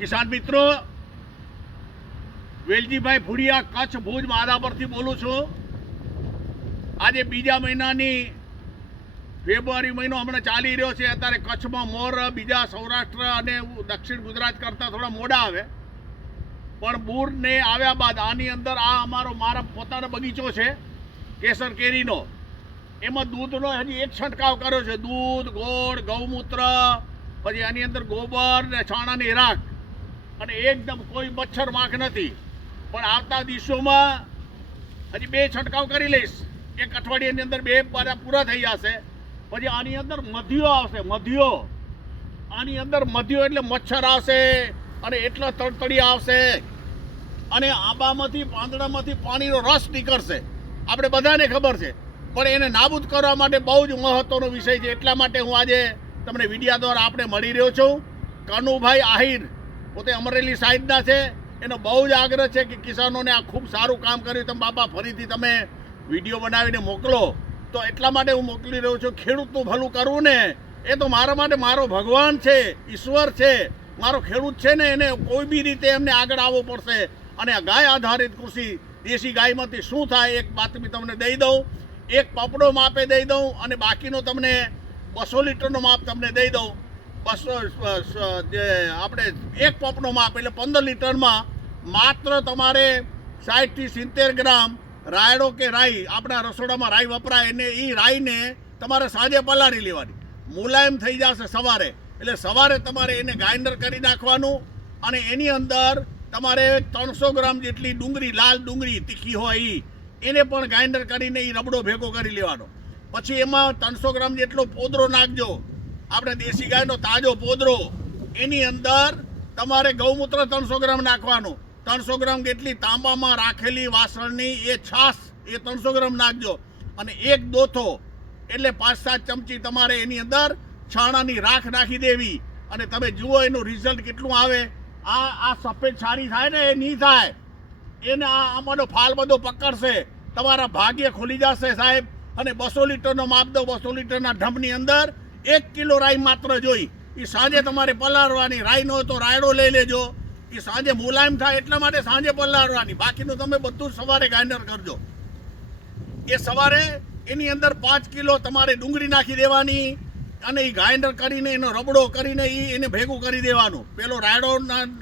કિસાન મિત્રો, વેલજીભાઈ ફુડિયા કચ્છ ભુજ માધા પરથી બોલું છું. આજે બીજા મહિનાની ફેબ્રુઆરી મહિનો હમણાં ચાલી રહ્યો છે. અત્યારે કચ્છમાં મોર, બીજા સૌરાષ્ટ્ર અને દક્ષિણ ગુજરાત કરતાં થોડા મોડા આવે. પણ બૂરને આવ્યા બાદ આની અંદર આ અમારો મારા પોતાનો બગીચો છે, કેસર કેરીનો. એમાં દૂધનો હજી એક છંટકાવ કર્યો છે. દૂધ, ગોળ, ગૌમૂત્ર, પછી આની અંદર ગોબર ને છાણાની રાખ. અને એકદમ કોઈ મચ્છર માખ નથી. પણ આવતા દિવસોમાં હજી બે છંટકાવ કરી લઈશ. એક અઠવાડિયાની અંદર બે પારા પૂરા થઈ જશે. પછી આની અંદર મધ્યો આવશે, મધ્યો. આની અંદર મધ્યો એટલે મચ્છર આવશે અને એટલા તડતડી આવશે. અને આંબામાંથી, પાંદડામાંથી પાણીનો રસ નીકળશે. આપણે બધાને ખબર છે. પણ એને નાબૂદ કરવા માટે બહુ જ મહત્વનો વિષય છે. એટલા માટે હું આજે તમને વિડિયા દ્વારા આપણે મળી રહ્યો છું. કનુભાઈ આહિર. પોતે અમરેલી સાઈડના છે. એનો બહુ જ આગ્રહ છે કે કિસાનોને આ ખૂબ સારું કામ કર્યું. તમે બાપા, ફરીથી તમે વીડિયો બનાવીને મોકલો. તો એટલા માટે હું મોકલી રહ્યો છું. ખેડૂતનું ભલું કરવું ને, એ તો મારા માટે મારો ભગવાન છે, ઈશ્વર છે. મારો ખેડૂત છે ને, એને કોઈ બી રીતે એમને આગળ આવવું પડશે. અને ગાય આધારિત કૃષિ, દેશી ગાયમાંથી શું થાય, એક બાતમી તમને દઈ દઉં. એક પપડો માપે દઈ દઉં અને બાકીનો તમને બસો લીટરનો માપ તમને દઈ દઉં. બસો જે આપણે એક પંપનો માપ એટલે પંદર લીટરમાં માત્ર તમારે સાઠથી સિત્તેર ગ્રામ રાયડો કે રાઈ, આપણા રસોડામાં રાઈ વપરાય એને એ રાઈને તમારે સાંજે પલાળી લેવાની. મુલાયમ થઈ જશે સવારે. એટલે સવારે તમારે એને ગ્રાઇન્ડર કરી નાખવાનું અને એની અંદર તમારે ત્રણસો ગ્રામ જેટલી ડુંગળી, લાલ ડુંગળી તીખી હોય એ એને પણ ગ્રાઇન્ડર કરીને એ રબડો ભેગો કરી લેવાનો. પછી એમાં ત્રણસો ગ્રામ જેટલો પોદરો નાખજો. આપણે દેશી ગાયનો તાજો પોદરો, એની અંદર તમારે ગૌમૂત્ર ત્રણસો ગ્રામ નાખવાનું. ત્રણસો ગ્રામ જેટલી તાંબામાં રાખેલી વાસણની એ છાશ એ ત્રણસો ગ્રામ નાખજો. અને એક દોથો, એટલે પાંચ સાત ચમચી તમારે એની અંદર છાણાની રાખ નાખી દેવી. અને તમે જુઓ એનું રિઝલ્ટ કેટલું આવે. આ આ સફેદ છારી થાય ને એ નહીં થાય. એને આ આમાંનો ફાલ બધો પકડશે. તમારા ભાગ્ય ખુલી જશે સાહેબ. અને બસો લીટરનો માપ દો, બસો લીટરના ઢમની અંદર એક કિલો રાઈ માત્ર જોઈ. એ સાંજે તમારે પલાળવાની રાઈ ન હોય તો રાયડો લઈ લેજો. એ સાંજે મુલાયમ થાય એટલા માટે સાંજે પલાળવાની. બાકીનું તમે બધું સવારે ગ્રાઇન્ડર કરજો. એ સવારે એની અંદર પાંચ કિલો તમારે ડુંગળી નાખી દેવાની અને એ ગ્રાઇન્ડર કરીને, એનો રબડો કરીને એ એને ભેગું કરી દેવાનું. પેલો રાયડો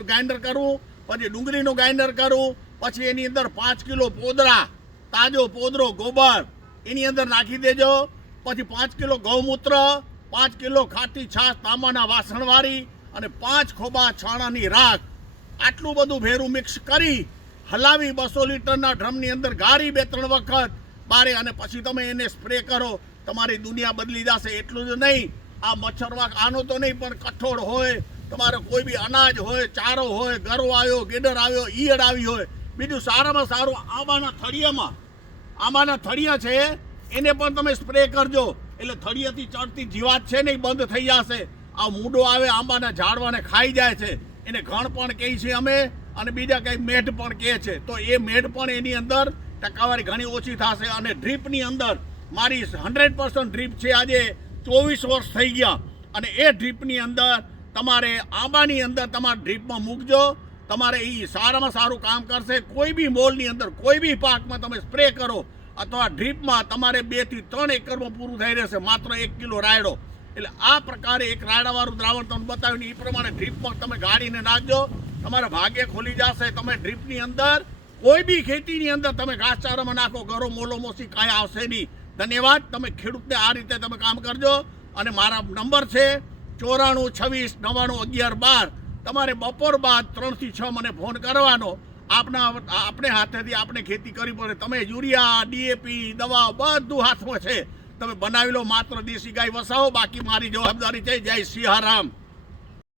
ગ્રાઇન્ડર કરવું પછી ડુંગળીનું ગ્રાઇન્ડર કરવું પછી એની અંદર પાંચ કિલો પોદરા, તાજો પોદરો, ગોબર, એની અંદર નાખી દેજો. પછી પાંચ કિલો ગૌમૂત્ર પાંચ કિલો ખાટી છાશ તાંબાના વાસણવાળી અને પાંચ ખોબા છાણાની રાખ. આટલું બધું ભેરું મિક્સ કરી હલાવી બસો લીટરના ડ્રમની અંદર ગાળી બે ત્રણ વખત. બારે અને પછી તમે એને સ્પ્રે કરો. તમારી દુનિયા બદલી જશે. એટલું જ નહીં. આ મચ્છરવાક આનો તો નહીં, પણ કઠોળ હોય, તમારે કોઈ બી અનાજ હોય, ચારો હોય ગરો આવ્યો, ગેડર આવ્યો, ઈયળ આવી હોય. બીજું સારામાં સારું આંબાના થળિયામાં. આંબાના થળિયા છે, એને પણ તમે સ્પ્રે કરજો. એટલે થળિયાથી ચડતી જીવાત છે ને એ બંધ થઈ જશે. આ મૂડો આવે, આંબાના ઝાડવાને ખાઈ જાય છે. એને ઘણ પણ કહે છે અમે અને બીજા કંઈ મેઢ પણ કહે છે. તો એ મેઢ પણ એની અંદર ટકાવારી ઘણી ઓછી થશે અને ડ્રીપની અંદર મારી હંડ્રેડ પર્સન્ટ ડ્રીપ છે આજે ચોવીસ વર્ષ થઈ ગયા. અને એ ડ્રીપની અંદર તમારે આંબાની અંદર તમારા ડ્રીપમાં મૂકજો. તમારે એ સારામાં સારું કામ કરશે. કોઈ બી મોલની અંદર, કોઈ બી પાકમાં તમે સ્પ્રે કરો. અથવા ડ્રીપમાં તમારે બેથી ત્રણ એકરમાં પૂરું થઈ રહેશે, માત્ર એક કિલો રાયડો. એટલે આ પ્રકારે એક રાયડાવાળું દ્રાવણ તમને બતાવ્યું એ પ્રમાણે ડ્રીપમાં તમે ગાડીને નાખજો. તમારા ભાગે ખોલી જશે, તમે ડ્રીપની અંદર કોઈ બી ખેતીની અંદર તમે ઘાસચારામાં નાખો ગરો મોલો મોસી કાંઈ આવશે નહીં. ધન્યવાદ, તમે ખેડૂતને આ રીતે તમે કામ કરજો. અને મારા નંબર છે ચોરાણું છવ્વીસ નવ્વાણું અગિયાર બાર. તમારે બપોર બાદ ત્રણથી છ મને ફોન કરવાનો. આપના આપણે હાથેથી આપણે ખેતી કરવી પડે. તમે યુરિયા, ડીએપી, દવા બધું હાથમાં છે. તમે બનાવી લો માત્ર દેશી ગાય વસાવો, બાકી મારી જવાબદારી છે જય સિંહારામ